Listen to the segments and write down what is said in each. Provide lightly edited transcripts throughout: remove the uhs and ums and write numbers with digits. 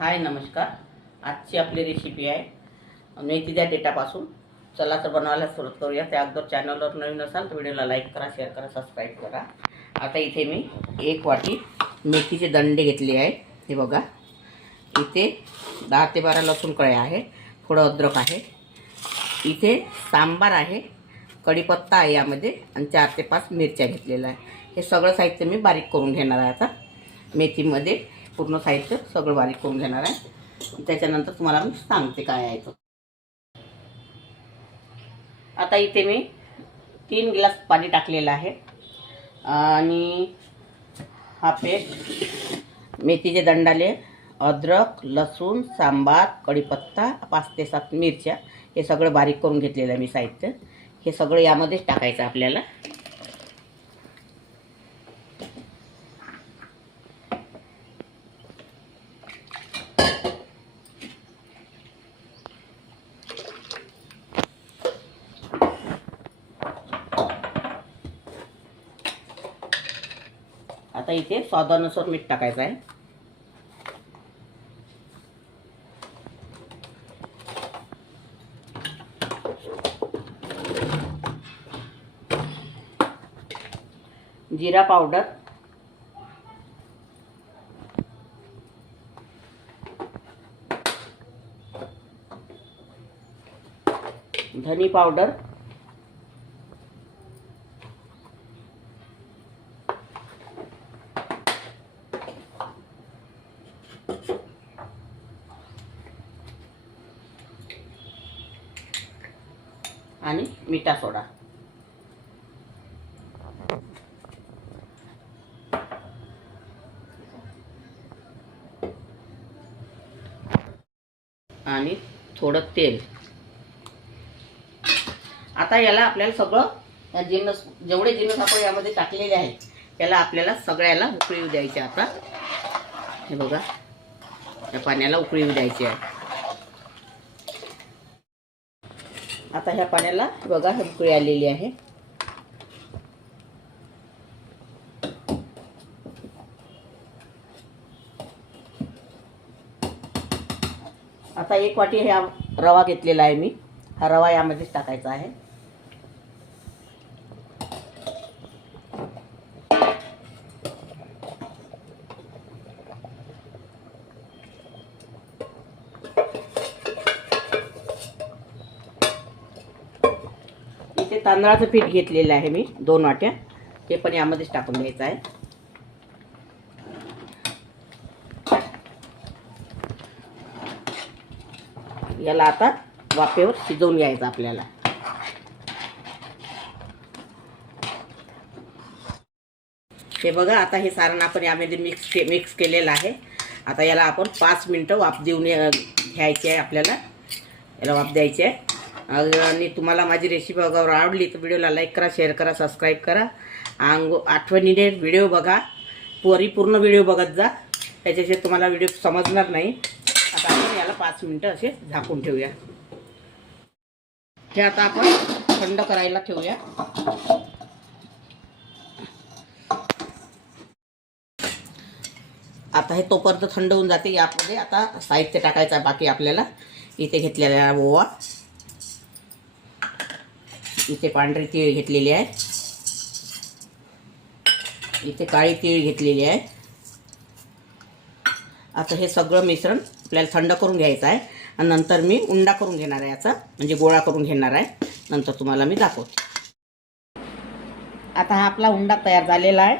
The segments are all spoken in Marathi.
हाय नमस्कार. आजची आपली रेसिपी आहे मेथीच्या देठापासून. चला तर बनवायला सुरुवात करूया. त्या अगोदर चॅनलवर नवीन असाल तर व्हिडिओला लाईक करा, शेअर करा, सबस्क्राईब करा. आता इथे मी 1 वाटी मेथीचे दंडे घेतले आहे. हे बघा, इथे 10 ते 12 लसूण कळ्या आहे, थोडं अद्रक आहे, इथे सांबार आहे, कढीपत्ता आहे यामध्ये, आणि 4 ते 5 मिरच्या घेतलेल्या आहे. हे सगळं साहित्य मी बारीक करून घेणार आहे. आता मेथीमध्ये पूर्ण साहित्य सगळं बारीक करून घेणार आहे. त्याच्यानंतर तुम्हाला मी सांगते काय आहे तो. आता इथे मी 3 ग्लास पाणी टाकलेलं आहे आणि हा पेस्ट मेथीचे दंडाले, अद्रक, लसूण, सांबार, कढीपत्ता, 5 ते 7 मिरच्या, हे सगळं बारीक करून घेतलेलं आहे मी साहित्य. हे सगळं यामध्येच टाकायचं आपल्याला. आता इथे स्वादानुसार मीठ टाकायचं आहे. जिरा पावडर, धनी पावडर, आणि मीठा सोडा. आणि थोडं तेल. आता याला आपल्याला सगळं जिन्नस, जेवढे जिन्नस आपण यामध्ये टाकलेले आहेत त्याला आपल्याला सगळ्याला उकळी येऊ द्यायची. आता हे बघा, या पाण्याला उकळी येऊ द्यायची आहे. आता ह्या पाण्याला बघा उकळी आलेली आहे. आता 1 वाटी हा रवा घेतलेला आहे मी. हा रवा यामध्येच टाकायचा आहे. इथे तांदळाचं पीठ घेतलेलं आहे मी 2 वाट्या, ते पण यामध्येच टाकून द्यायचं आहे. याला आता वाफेवर शिजवून घ्यायचं आपल्याला. हे बघा, आता हे सारण आपण यामध्ये मिक्स केलेलं आहे. आता याला आपण 5 मिनटं वाफ देऊन घ्यायची आहे. आपल्याला याला वाफ द्यायची आहे. आणि तुम्हाला माझी रेसिपी वगैरे आवडली तर व्हिडिओला लाईक करा, शेअर करा, सबस्क्राईब करा. आठवणीने व्हिडिओ बघा, पूर्ण व्हिडिओ बघत जा, त्याच्याशिवाय तुम्हाला व्हिडिओ समजणार नाही. आता आपण याला 5 मिनटं असे झाकून ठेवूया. हे आता आपण थंड करायला ठेवूया. आता हे तोपर्यंत थंड होऊन जाते. यामध्ये आता साहित्य टाकायचं आहे बाकी आपल्याला. इथे घेतलेला ओवा, इथे पांढरी तीळ घेतलेली आहे, इथे काळी तीळ घेतलेली आहे. आता हे सगळं मिश्रण आपल्याला थंड करून घ्यायचं आहे आणि नंतर मी उंडा करून घेणार आहे याचा, म्हणजे गोळा करून घेणार आहे. नंतर तुम्हाला मी दाखवते. आता हा आपला उंडा तयार झालेला आहे.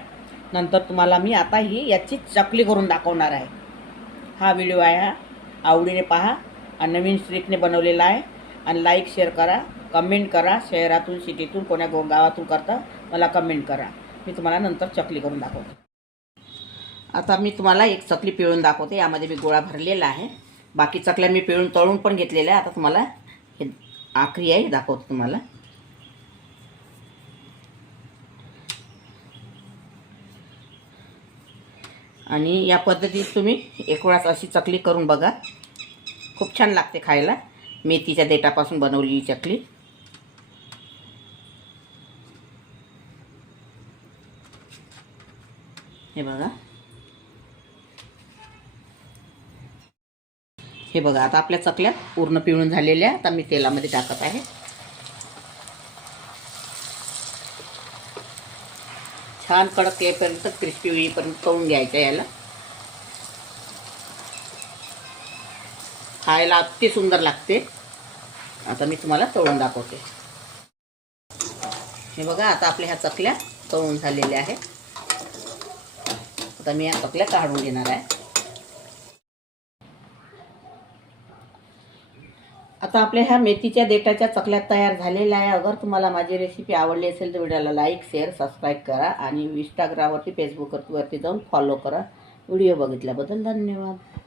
नंतर तुम्हाला मी आता याची चकली करून दाखवणार आहे. हा व्हिडिओ आहे, हा आवडीने पहा. आणि नवीन ट्रिकने बनवलेला आहे. आणि लाईक शेअर करा, कमेंट करा. शहरातून, सिटीतून, कोण्या गावातून करता मला कमेंट करा. मी तुम्हाला नंतर चकली करून दाखवते. आता मी तुम्हाला एक चकली पिळून दाखवते. यामध्ये मी गोळा भरलेला आहे. बाकी चकल्या मी पिळून तळून पण घेतलेल्या आहे. आता तुम्हाला हे आखरी आहे दाखवते तुम्हाला. आणि या पद्धतीत तुम्ही एक वेळास अशी चकली करून बघा. खूप छान लागते खायला. मेथीच्या देठापासून बनवलेली चकली. हे बघा. हे बघा, आता आपल्या चकल्या पूर्ण पिळून झालेल्या. आता मी तेलामध्ये टाकत आहे. छान कडक येईपर्यंत, क्रिस्पी होईपर्यंत तळून घ्यायचं याला. खायला अति सुंदर लागते. आता मी तुम्हाला तळून दाखवते. हे बघा, आता आपल्या ह्या चकल्या तळून झालेल्या आहेत. आता मी या चकल्या काढून घेणार आहे. आता आपल्या ह्या मेथीच्या देठाच्या चकल्या तयार झालेल्या आहे. अगर तुम्हाला माझी रेसिपी आवडली असेल तर व्हिडिओला लाईक, शेअर, सबस्क्राईब करा आणि इंस्टाग्रामवरती, फेसबुकवरती जाऊन फॉलो करा. व्हिडिओ बघितल्याबद्दल धन्यवाद.